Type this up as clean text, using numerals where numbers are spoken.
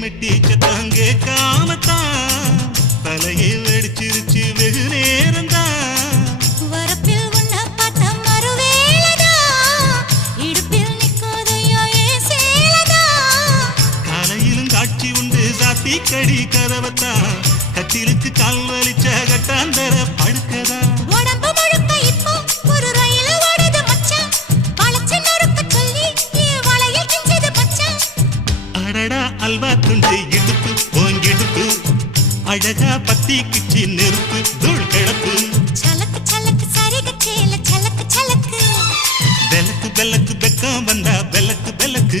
மெட்டி சத்தம் கேட்காமத்தான் தலையை வெடிச்சிருச்சு வெகு நேரம்தான். வரப்பில் உன்ன பார்த்த மறுவேளதா இடுப்பில் நிற்காதையா ஏன் சேலதா. காலையிலும் காட்சி உண்டு சாத்தி கடி கதவத்தான் கத்திலுக்கு கால் வலிச்ச கட்டாந்தர படுக்கதா. உடம்பு முழுக்க இப்போ ஒரு ரயில் ஓடுது மச்சான். வளைச்சு நொறுக்க சொல்லி என் வளையல் கிஞ்சது மச்சான். அடடா அல்வா துண்டு இடுப்பு ஓங்கிடுப்பு அழகா பத்தி கிச்சி நெருப்பு தூள் கிடப்பு. சலக்கு சலக்கு சரிக சேல சலக்கு சலக்கு பெலக்கு பெலக்கு பெக்கம் வந்தா பெலக்கு பெலக்கு